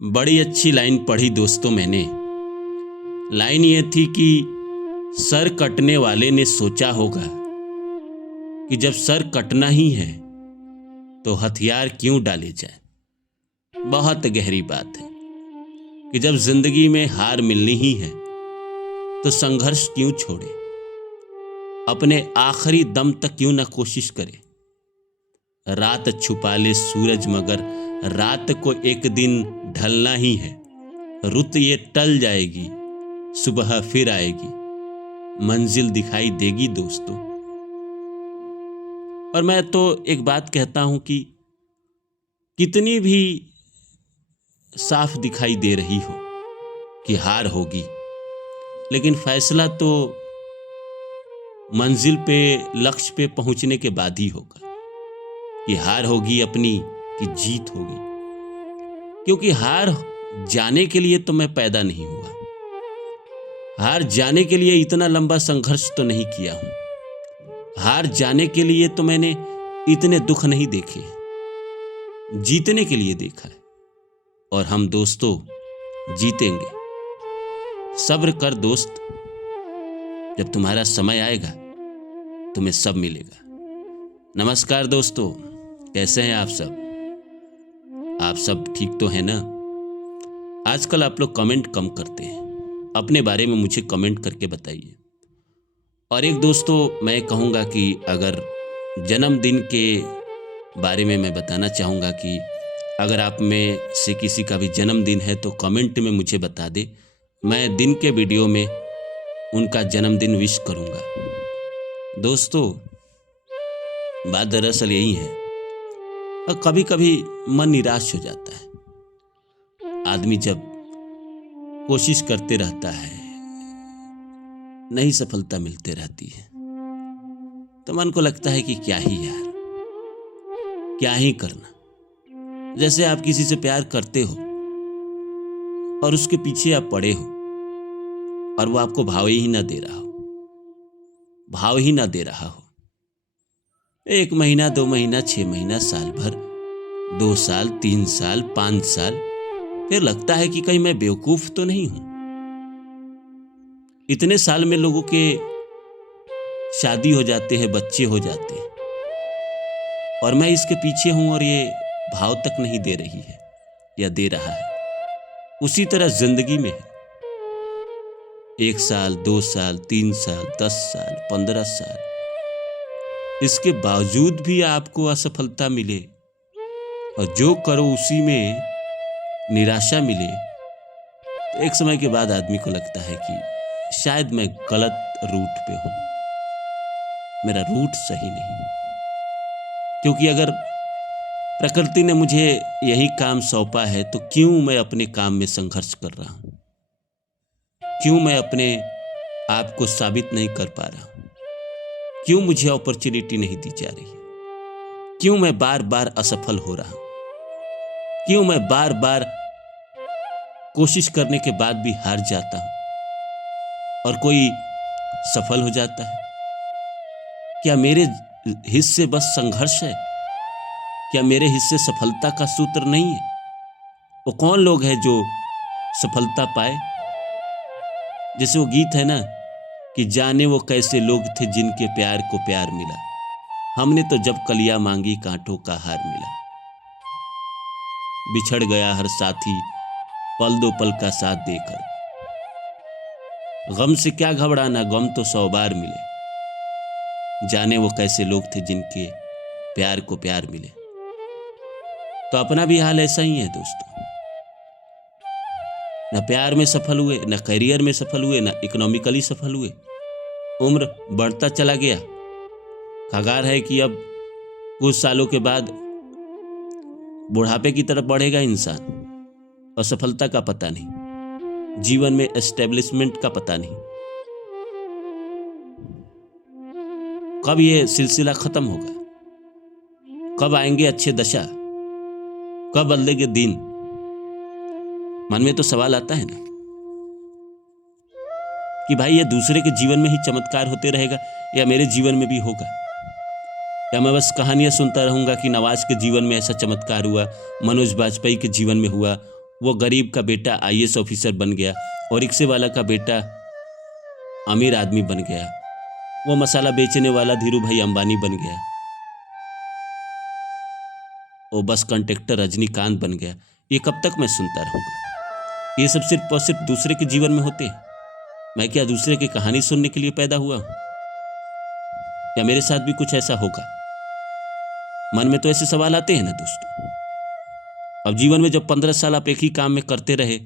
बड़ी अच्छी लाइन पढ़ी दोस्तों मैंने। लाइन ये थी कि सर कटने वाले ने सोचा होगा कि जब सर कटना ही है तो हथियार क्यों डाले जाए। बहुत गहरी बात है कि जब जिंदगी में हार मिलनी ही है तो संघर्ष क्यों छोड़े, अपने आखिरी दम तक क्यों ना कोशिश करे। रात छुपा ले सूरज मगर रात को एक दिन ढलना ही है। रुत ये टल जाएगी, सुबह फिर आएगी, मंजिल दिखाई देगी दोस्तों। और मैं तो एक बात कहता हूं कि कितनी भी साफ दिखाई दे रही हो कि हार होगी, लेकिन फैसला तो मंजिल पे, लक्ष्य पे पहुंचने के बाद ही होगा कि हार होगी अपनी कि जीत होगी। क्योंकि हार जाने के लिए तो मैं पैदा नहीं हुआ, हार जाने के लिए इतना लंबा संघर्ष तो नहीं किया हूं, हार जाने के लिए तो मैंने इतने दुख नहीं देखे, जीतने के लिए देखा है। और हम दोस्तों जीतेंगे। सब्र कर दोस्त, जब तुम्हारा समय आएगा तुम्हें सब मिलेगा। नमस्कार दोस्तों, कैसे हैं आप सब? आप सब ठीक तो हैं ना? आजकल आप लोग कमेंट कम करते हैं, अपने बारे में मुझे कमेंट करके बताइए। और एक दोस्तों मैं कहूँगा कि अगर जन्मदिन के बारे में मैं बताना चाहूँगा कि अगर आप में से किसी का भी जन्मदिन है तो कमेंट में मुझे बता दे, मैं दिन के वीडियो में उनका जन्मदिन विश करूँगा। दोस्तों बात दरअसल यही है, और कभी कभी मन निराश हो जाता है। आदमी जब कोशिश करते रहता है, नहीं सफलता मिलते रहती है, तो मन को लगता है कि क्या ही यार, क्या ही करना। जैसे आप किसी से प्यार करते हो और उसके पीछे आप पड़े हो और वो आपको भाव ही ना दे रहा हो, भाव ही ना दे रहा हो। 1 महीना, 2 महीना, 6 महीना, साल भर, 2 साल, 3 साल, 5 साल, फिर लगता है कि कहीं मैं बेवकूफ तो नहीं हूं। इतने साल में लोगों के शादी हो जाते हैं, बच्चे हो जाते हैं, और मैं इसके पीछे हूं और ये भाव तक नहीं दे रही है या दे रहा है। उसी तरह जिंदगी में है। 1 साल, 2 साल, 3 साल, 10 साल, 15 साल, इसके बावजूद भी आपको असफलता मिले और जो करो उसी में निराशा मिले, तो एक समय के बाद आदमी को लगता है कि शायद मैं गलत रूट पे हूं, मेरा रूट सही नहीं। क्योंकि अगर प्रकृति ने मुझे यही काम सौंपा है तो क्यों मैं अपने काम में संघर्ष कर रहा हूं, क्यों मैं अपने आप को साबित नहीं कर पा रहा हूं, क्यों मुझे अपॉर्चुनिटी नहीं दी जा रही है, क्यों मैं बार बार असफल हो रहा हूं, क्यों मैं बार बार कोशिश करने के बाद भी हार जाता हूं और कोई सफल हो जाता है। क्या मेरे हिस्से बस संघर्ष है? क्या मेरे हिस्से सफलता का सूत्र नहीं है? वो कौन लोग हैं जो सफलता पाए? जैसे वो गीत है ना कि जाने वो कैसे लोग थे जिनके प्यार को प्यार मिला, हमने तो जब कलियां मांगी कांटों का हार मिला। बिछड़ गया हर साथी पल दो पल का साथ देकर, गम से क्या घबराना, गम तो 100 बार मिले। जाने वो कैसे लोग थे जिनके प्यार को प्यार मिले। तो अपना भी हाल ऐसा ही है दोस्तों। ना प्यार में सफल हुए, ना करियर में सफल हुए, ना इकोनॉमिकली सफल हुए। उम्र बढ़ता चला गया, कगार है कि अब कुछ सालों के बाद बुढ़ापे की तरफ बढ़ेगा इंसान, और सफलता का पता नहीं, जीवन में एस्टेब्लिशमेंट का पता नहीं। कब ये सिलसिला खत्म होगा? कब आएंगे अच्छे दशा? कब बदलेंगे दिन? मन में तो सवाल आता है ना कि भाई ये दूसरे के जीवन में ही चमत्कार होते रहेगा या मेरे जीवन में भी होगा, या मैं बस कहानियां सुनता रहूंगा कि नवाज के जीवन में ऐसा चमत्कार हुआ, मनोज बाजपेयी के जीवन में हुआ, वो गरीब का बेटा आईएएस ऑफिसर बन गया और रिक्शे वाला का बेटा अमीर आदमी बन गया। वो मसाला बेचने वाला धीरू भाई अंबानी बन गया। वो बस कंडक्टर रजनीकांत बन गया। ये कब तक मैं सुनता रहूंगा? ये सब सिर्फ और सिर्फ दूसरे के जीवन में होते हैं। मैं क्या दूसरे की कहानी सुनने के लिए पैदा हुआ हूं? या मेरे साथ भी कुछ ऐसा होगा? मन में तो ऐसे सवाल आते हैं ना दोस्तों। अब जीवन में जब 15 साल आप एक ही काम में करते रहे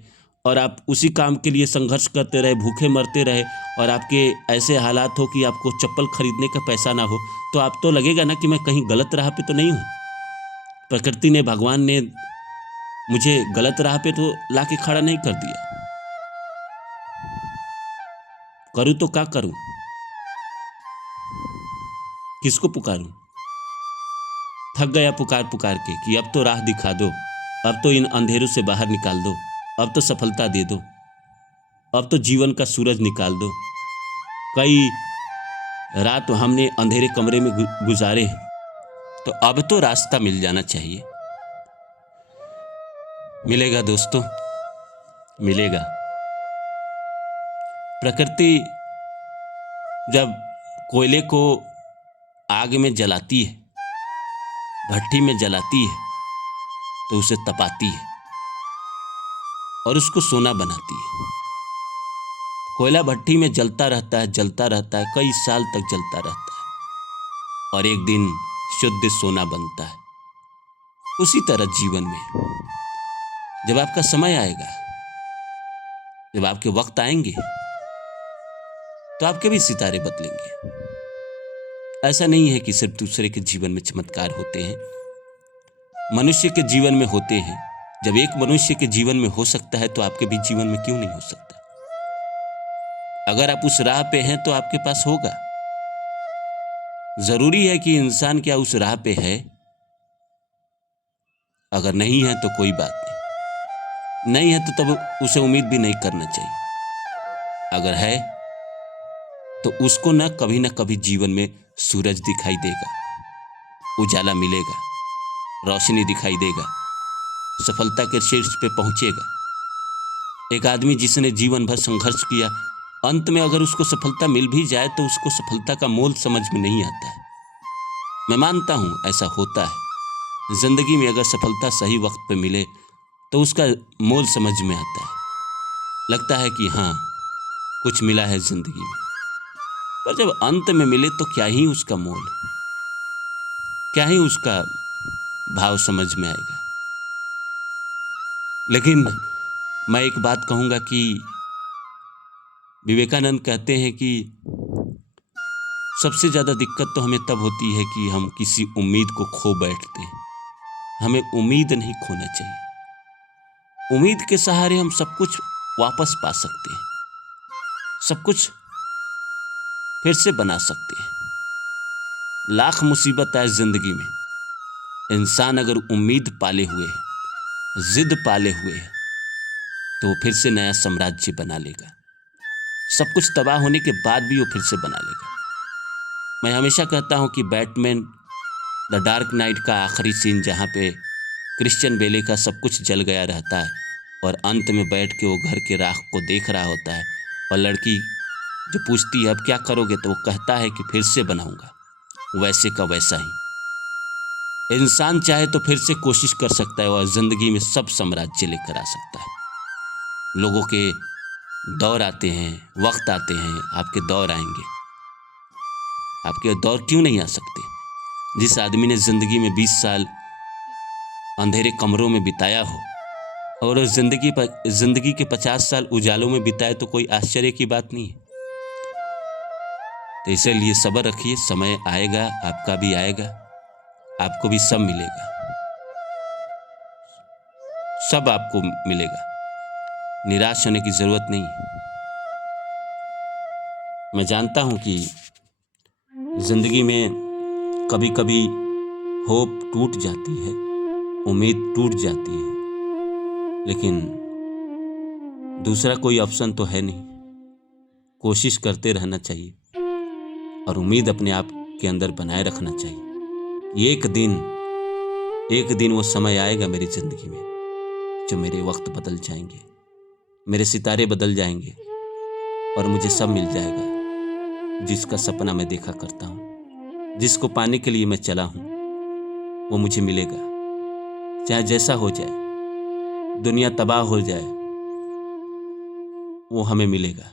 और आप उसी काम के लिए संघर्ष करते रहे, भूखे मरते रहे और आपके ऐसे हालात हो कि आपको चप्पल खरीदने का पैसा ना हो, तो आप तो लगेगा ना कि मैं कहीं गलत राह पे तो नहीं हूं। प्रकृति ने, भगवान ने मुझे गलत राह पे तो लाके खड़ा नहीं कर दिया। करूं तो क्या करूं? किसको पुकारूं? थक गया पुकार पुकार के कि अब तो राह दिखा दो, अब तो इन अंधेरों से बाहर निकाल दो, अब तो सफलता दे दो, अब तो जीवन का सूरज निकाल दो। कई रात हमने अंधेरे कमरे में गुजारे, तो अब तो रास्ता मिल जाना चाहिए। मिलेगा दोस्तों, मिलेगा। प्रकृति जब कोयले को आग में जलाती है, भट्टी में जलाती है, तो उसे तपाती है और उसको सोना बनाती है। कोयला भट्टी में जलता रहता है, जलता रहता है, कई साल तक जलता रहता है और एक दिन शुद्ध सोना बनता है। उसी तरह जीवन में जब आपका समय आएगा, जब आपके वक्त आएंगे, तो आपके भी सितारे बदलेंगे। ऐसा नहीं है कि सिर्फ दूसरे के जीवन में चमत्कार होते हैं, मनुष्य के जीवन में होते हैं। जब एक मनुष्य के जीवन में हो सकता है तो आपके भी जीवन में क्यों नहीं हो सकता? अगर आप उस राह पे हैं तो आपके पास होगा। जरूरी है कि इंसान क्या उस राह पे है? अगर नहीं है तो कोई बात नहीं है तो तब उसे उम्मीद भी नहीं करना चाहिए। अगर है तो उसको न कभी जीवन में सूरज दिखाई देगा, उजाला मिलेगा, रोशनी दिखाई देगा, सफलता के शीर्ष पे पहुंचेगा। एक आदमी जिसने जीवन भर संघर्ष किया, अंत में अगर उसको सफलता मिल भी जाए तो उसको सफलता का मोल समझ में नहीं आता है। मैं मानता हूं ऐसा होता है। जिंदगी में अगर सफलता सही वक्त पे मिले तो उसका मोल समझ में आता है। लगता है कि हाँ, कुछ मिला है जिंदगी में। पर जब अंत में मिले तो क्या ही उसका मोल, क्या ही उसका भाव समझ में आएगा। लेकिन मैं एक बात कहूंगा कि विवेकानंद कहते हैं कि सबसे ज्यादा दिक्कत तो हमें तब होती है कि हम किसी उम्मीद को खो बैठते हैं। हमें उम्मीद नहीं खोना चाहिए। उम्मीद के सहारे हम सब कुछ वापस पा सकते हैं, सब कुछ फिर से बना सकते हैं। लाख मुसीबत आए जिंदगी में, इंसान अगर उम्मीद पाले हुए है, जिद पाले हुए है, तो वो फिर से नया साम्राज्य बना लेगा। सब कुछ तबाह होने के बाद भी वो फिर से बना लेगा। मैं हमेशा कहता हूं कि बैटमैन द डार्क नाइट का आखिरी सीन, जहां पे क्रिश्चियन बेले का सब कुछ जल गया रहता है और अंत में बैठ के वो घर के राख को देख रहा होता है और लड़की जो पूछती है अब क्या करोगे, तो वो कहता है कि फिर से बनाऊंगा, वैसे का वैसा ही। इंसान चाहे तो फिर से कोशिश कर सकता है और जिंदगी में सब साम्राज्य लेकर आ सकता है। लोगों के दौर आते हैं, वक्त आते हैं, आपके दौर आएंगे। आपके दौर क्यों नहीं आ सकते? जिस आदमी ने जिंदगी में 20 साल अंधेरे कमरों में बिताया हो और उस जिंदगी के 50 साल उजालों में बिताए, तो कोई आश्चर्य की बात नहीं है। तो इसलिए सब्र रखिए, समय आएगा, आपका भी आएगा, आपको भी सब मिलेगा, सब आपको मिलेगा। निराश होने की जरूरत नहीं है। मैं जानता हूं कि जिंदगी में कभी कभी होप टूट जाती है, उम्मीद टूट जाती है, लेकिन दूसरा कोई ऑप्शन तो है नहीं। कोशिश करते रहना चाहिए और उम्मीद अपने आप के अंदर बनाए रखना चाहिए। एक दिन वो समय आएगा मेरी जिंदगी में जो मेरे वक्त बदल जाएंगे, मेरे सितारे बदल जाएंगे और मुझे सब मिल जाएगा जिसका सपना मैं देखा करता हूँ। जिसको पाने के लिए मैं चला हूँ वो मुझे मिलेगा। चाहे जैसा हो जाए, दुनिया तबाह हो जाए, वो हमें मिलेगा।